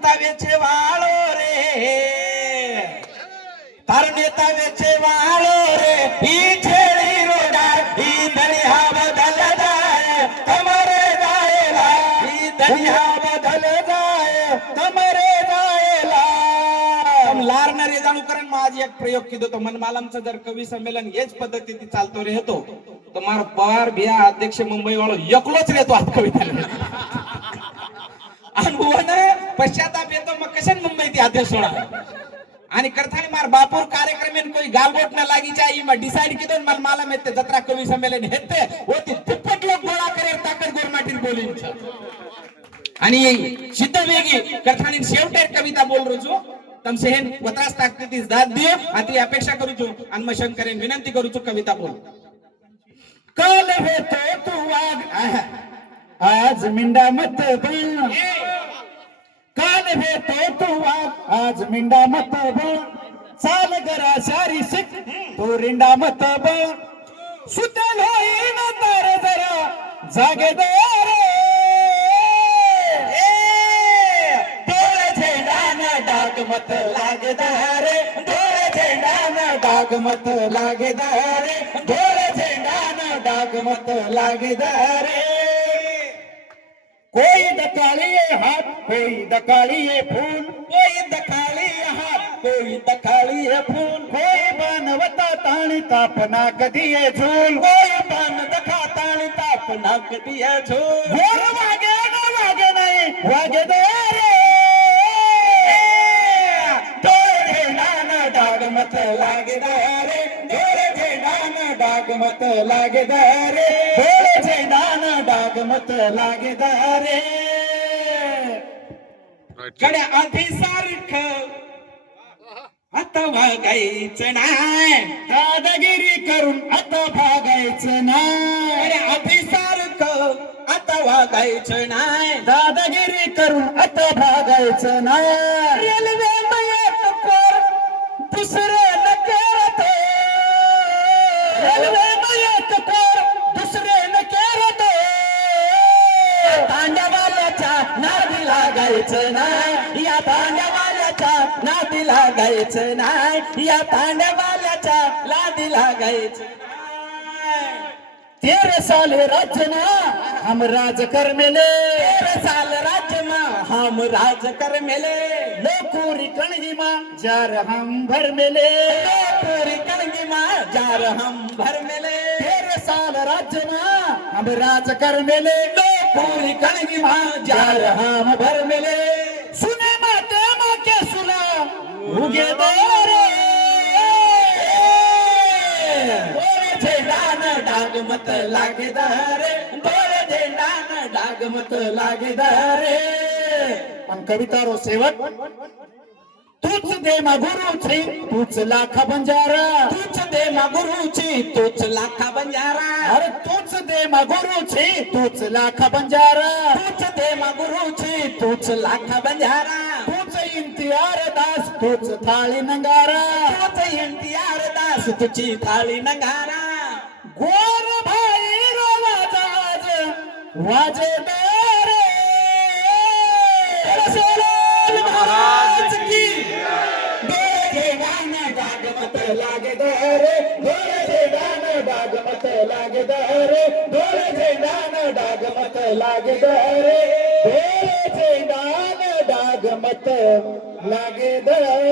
नेता वेचे वाळो रे. तार नेता वेचे वाळो रे. ही छेडी रोडार ही दलिया बदल जाय. कमरे जायला ही दलिया बदल जाय. कमरे जायला. लारणारे जाणू कारण माझी एक प्रयोग केलो तो मनमालमचं जर कवी संमेलन हेच पद्धतीने चालतो रे तो तर मार पार भिया अध्यक्ष मुंबई वाळो एकलोच रेतो आज कविता अनुभव नाही पश्चाताप येतो मग कशाने मुंबई ती अध्यक्ष होणार आणि करताना मार बापूर कार्यक्रम कोई गालबोट न लागी चाहिए मैं डिसाइड किदो मल माला में ते जत्रा कवी सम्मेलन हेते होती तिप्पट लोक गोळा करे ताकद गोरमाटीर बोलीन. आणि सिद्ध वेगी करताना शेवटे कविता बोल रोजो. तमसे हेन वत्रास ताकदीस दाद दियो आणि ती अपेक्षा करू छो आणि मग शंकरेन विनंती करू छो कविता बोल. काल होतो तू वाघ आज मिंडा मत बन। काल होतो तू आज मिंडा मत बळ चाल गरा सारी शिक. तो रिंडा मत बळ सुतल होईन तर जरा जागेदार. डोळे झेंडाना डाग मत लागदारे. डोळे झेंडाना डाग मत लागदारे. डोळे झेंडाना डाग मत लागदारे. कोई दकालिए कोई दकालिए फूल. कोई दकालिए हाथ कोई दकालिए फूल. कोई बनवता ताणी तापना कधीये झूल. कोई बन दखा ताणी तापना कधीये झूल. घोर वागे ना वागे नाही वागे दे रे. डोळे झेंडाना डाग मत लागे रे. डोळे डाग मत लागे रे. डोळे झेंडाना डाग मत लागे रे. गड्या आधी सारखं. आता वागायचं नाही. दादागिरी करून आता भागायचं नाही. आधी सारखं. आता वागायचं नाही. दादागिरी करून आता भागायचं नाही. रेल्वे मयत कोर दुसरे नाही या तांडवाल्याच्या नादी लागायचं नाही. या तांडवाल्याच्या लादी लागायचं नाही. तेरे साल राज्यना हम राज कर मेले तेरे साल राज्यमा हम राज कर मेले लोकोरी कणगी मा जार हम भर मेले लोकोरी कणगी मा जार हम भर मेले तेरे साल राज्यना हम राज कर मेले लोकोरी कणगी मा जार हम भर मेले मत लागे डाग मत लागे रे. पण कवितारो सेवक तूच दे मागुरुची तूच लाखा बंजारा. तूच दे मागुरुची तूच लाखा बंजारा. अरे तूच दे मागुरुची तूच लाखा बंजारा. तूच दे मागुरुची तूच लाखा बंजारा. इंतियार दास तूच थाळी नंगारा. तूच इंतियार दास तुझी थाळी नगारा. गोर भाई रो वाजाज वाजे महाराज की डोळे गाणं डाग मत लागे दारे डोळे गाणं डाग मत लागे दारे डोळे गाणं डाग मत लागे डाग मत लागे दारे